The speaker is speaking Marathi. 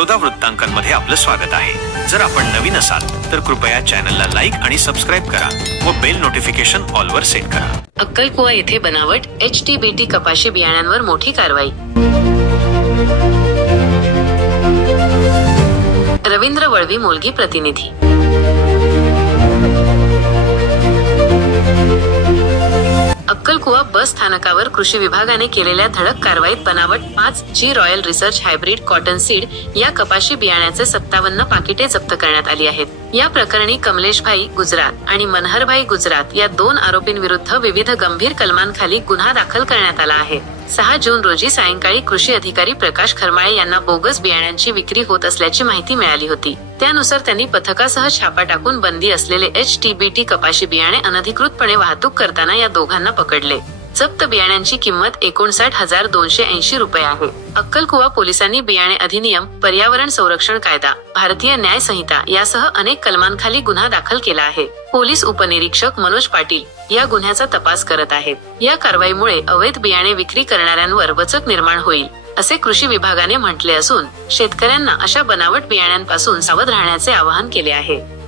बडोदा वृत्तांकनमध्ये आपलं स्वागत आहे. जर आपण नवीन असाल तर कृपया चॅनलला लाईक आणि सबस्क्राईब करा व बेल नोटिफिकेशन ऑलवर सेट करा. अक्कलकुवा येथे बनावट एच टी बी टी कपाशी बियाण्यांवर मोठी कारवाई. रवींद्र वळवी मोलगी प्रतिनिधी. अक्कलकुवा बस स्थानकावर कृषी विभागाने केलेल्या धडक कारवाईत बनावट पाच G royal research hybrid cotton seed या कपाशी बियाण्याचे सत्तावन्न पाकिटे जप्त करण्यात आली आहेत. या प्रकरणी कमलेशभाई गुजरात आणि मनहरभाई गुजरात या दोन आरोपींविरुद्ध विविध गंभीर कलमांखाली गुन्हा दाखल करण्यात आला आहे. सहा जून रोजी सायंकाळी कृषी अधिकारी प्रकाश खरमाळे यांना बोगस बियाण्यांची विक्री होत असल्याची माहिती मिळाली होती. त्यानुसार त्यांनी पथकासह छापा टाकून बंदी असलेले एच टी बी टी कपाशी बियाणे अनधिकृतपणे वाहतूक करताना या दोघांना पकडले. जप्त बियाण्यांची किंमत एकोणसाठ हजार दोनशे ऐंशी रुपये आहे. अक्कलकुवा पोलिसांनी बियाणे अधिनियम पर्यावरण संरक्षण कायदा भारतीय न्याय संहिता यासह अनेक कलमांखाली गुन्हा दाखल केला आहे. पोलीस उपनिरीक्षक मनोज पाटील या गुन्ह्याचा तपास करत आहेत. या कारवाईमुळे अवैध बियाणे विक्री करणाऱ्यांवर वचक निर्माण होईल असे कृषी विभागाने म्हटले असून शेतकऱ्यांना अशा बनावट बियाण्यांपासून सावध राहण्याचे आवाहन केले आहे.